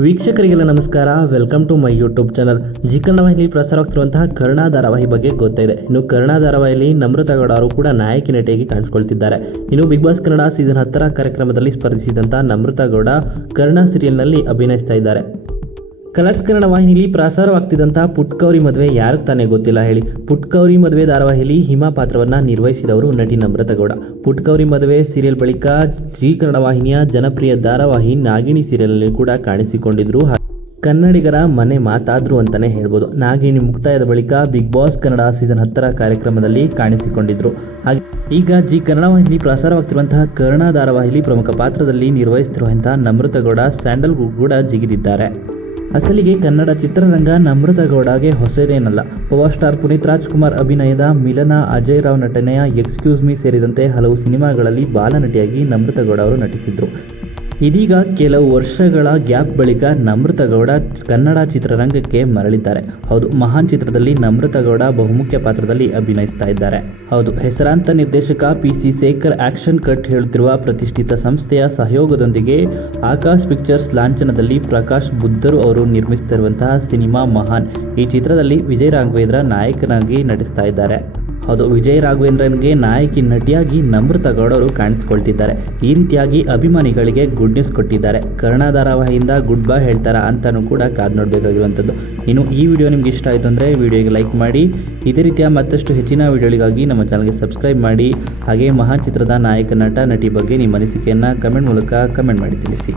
ವೀಕ್ಷಕರಿಗೆಲ್ಲ ನಮಸ್ಕಾರ. Welcome to my YouTube channel Zee Kannada ವಾಹಿನಿ ಪ್ರಸಾರವಾಗ್ತಿರುವಂತಹ ಕರ್ಣ ಧಾರಾವಾಹಿ ಬಗ್ಗೆ ಗೊತ್ತಿದೆ ಇನ್ನು ಕರ್ಣ ಧಾರಾವಾಹಿಯಲ್ಲಿ ನಮ್ರತಾ ಗೌಡ ಅವರು ಕೂಡ ನಾಯಕಿ ನಟಿಯಾಗಿ ಕಾಣಿಸ್ಕೊಳ್ತಿದ್ದಾರೆ. ಇನ್ನು ಬಿಗ್ ಬಾಸ್ ಕನ್ನಡ ಸೀಸನ್ ಹತ್ತರ ಕಾರ್ಯಕ್ರಮದಲ್ಲಿ ಸ್ಪರ್ಧಿಸಿದಂತಹ ನಮ್ರತಾ ಗೌಡ ಕರ್ಣ ಸೀರಿಯಲ್ನಲ್ಲಿ ಅಭಿನಯಿಸ್ತಾ ಇದ್ದಾರೆ. ಕಲರ್ಸ್ ಕನ್ನಡ ವಾಹಿನಿಲಿ ಪ್ರಸಾರವಾಗ್ತಿದ್ದಂತಹ ಪುಟ್ಕೌರಿ ಮದುವೆ ಯಾರಿಗೆ ತಾನೇ ಗೊತ್ತಿಲ್ಲ ಹೇಳಿ. ಪುಟ್ಕೌರಿ ಮದುವೆ ಧಾರಾವಾಹಿಯಲ್ಲಿ ಹಿಮಾ ಪಾತ್ರವನ್ನ ನಿರ್ವಹಿಸಿದವರು ನಟಿ ನಮ್ರತಗೌಡ ಪುಟ್ಕೌರಿ ಮದುವೆ ಸೀರಿಯಲ್ ಬಳಿಕ ಜಿ ಕನ್ನಡ ವಾಹಿನಿಯ ಜನಪ್ರಿಯ ಧಾರಾವಾಹಿ ನಾಗಿಣಿ ಸೀರಿಯಲ್ನಲ್ಲಿ ಕೂಡ ಕಾಣಿಸಿಕೊಂಡಿದ್ರು. ಕನ್ನಡಿಗರ ಮನೆ ಮಾತಾದ್ರು ಅಂತಾನೆ ಹೇಳ್ಬೋದು. ನಾಗಿಣಿ ಮುಕ್ತಾಯದ ಬಳಿಕ ಬಿಗ್ ಬಾಸ್ ಕನ್ನಡ ಸೀಸನ್ ಹತ್ತರ ಕಾರ್ಯಕ್ರಮದಲ್ಲಿ ಕಾಣಿಸಿಕೊಂಡಿದ್ರು. ಈಗ ಜಿ ಕನ್ನಡ ವಾಹಿನಿ ಪ್ರಸಾರವಾಗ್ತಿರುವಂತಹ ಕರ್ಣ ಧಾರಾವಾಹಿಲಿ ಪ್ರಮುಖ ಪಾತ್ರದಲ್ಲಿ ನಿರ್ವಹಿಸುತ್ತಿರುವಂತಹ ನಮೃತಗೌಡ ಗೌಡ ಸ್ಯಾಂಡಲ್ವುಡ್ ಕೂಡ ಜಿಗಿದಿದ್ದಾರೆ. ಅಸಲಿಗೆ ಕನ್ನಡ ಚಿತ್ರರಂಗ ನಮೃತ ಗೌಡಗೆ ಹೊಸದೇನಲ್ಲ. ಪವರ್ ಸ್ಟಾರ್ ಪುನೀತ್ ರಾಜ್ಕುಮಾರ್ ಅಭಿನಯದ ಮಿಲನ ಅಜಯ್ ರಾವ್ ನಟನೆಯ ಎಕ್ಸ್ಕ್ಯೂಸ್ ಮೀ ಸೇರಿದಂತೆ ಹಲವು ಸಿನಿಮಾಗಳಲ್ಲಿ ಬಾಲನಟಿಯಾಗಿ ನಮೃತ ಗೌಡ ಅವರು ನಟಿಸಿದ್ರು. ಇದೀಗ ಕೆಲವು ವರ್ಷಗಳ ಗ್ಯಾಪ್ ಬಳಿಕ ನಮ್ರತಗೌಡ ಕನ್ನಡ ಚಿತ್ರರಂಗಕ್ಕೆ ಮರಳಿದ್ದಾರೆ. ಹೌದು, ಮಹಾನ್ ಚಿತ್ರದಲ್ಲಿ ನಮ್ರತಗೌಡ ಬಹುಮುಖ್ಯ ಪಾತ್ರದಲ್ಲಿ ಅಭಿನಯಿಸ್ತಾ ಇದ್ದಾರೆ. ಹೌದು, ಹೆಸರಾಂತ ನಿರ್ದೇಶಕ P C Shekhar action cut ಹೇಳುತ್ತಿರುವ ಪ್ರತಿಷ್ಠಿತ ಸಂಸ್ಥೆಯ ಸಹಯೋಗದೊಂದಿಗೆ ಆಕಾಶ್ ಪಿಕ್ಚರ್ಸ್ ಲಾಂಛನದಲ್ಲಿ ಪ್ರಕಾಶ್ ಬುದ್ಧರು ಅವರು ನಿರ್ಮಿಸುತ್ತಿರುವಂತಹ ಸಿನಿಮಾ ಮಹಾನ್. ಈ ಚಿತ್ರದಲ್ಲಿ ವಿಜಯ್ ರಾಘವೇಂದ್ರ ನಾಯಕನಾಗಿ ನಟಿಸ್ತಾ ಇದ್ದಾರೆ. ಹೌದು ವಿಜಯ್ ರಾಘವೇಂದ್ರನ್ಗೆ ನಾಯಕಿ ನಟಿಯಾಗಿ ನಮ್ರತಾ ಗೌಡರು ಕಾಣಿಸ್ಕೊಳ್ತಿದ್ದಾರೆ. ಈ ರೀತಿಯಾಗಿ ಅಭಿಮಾನಿಗಳಿಗೆ ಗುಡ್ ನ್ಯೂಸ್ ಕೊಟ್ಟಿದ್ದಾರೆ. ಕರ್ಣ ಧಾರಾವಾಹಿಯಿಂದ ಗುಡ್ ಬೈ ಹೇಳ್ತಾರಾ ಅಂತಾನೂ ಕೂಡ ಕಾದು ನೋಡಬೇಕಾಗಿರುವಂಥದ್ದು. ಇನ್ನು ಈ ವಿಡಿಯೋ ನಿಮ್ಗೆ ಇಷ್ಟ ಆಯಿತು ಅಂದರೆ ವಿಡಿಯೋಗೆ ಲೈಕ್ ಮಾಡಿ. ಇದೇ ರೀತಿಯ ಮತ್ತಷ್ಟು ಹೆಚ್ಚಿನ ವಿಡಿಯೋಗಳಿಗಾಗಿ ನಮ್ಮ ಚಾನಲ್ಗೆ ಸಬ್ಸ್ಕ್ರೈಬ್ ಮಾಡಿ. ಹಾಗೆ ಮಹಾಚಿತ್ರದ ನಾಯಕ ನಟ ನಟಿ ಬಗ್ಗೆ ನಿಮ್ಮ ಅನಿಸಿಕೆಯನ್ನು ಕಮೆಂಟ್ ಮೂಲಕ ಕಮೆಂಟ್ ಮಾಡಿ ತಿಳಿಸಿ.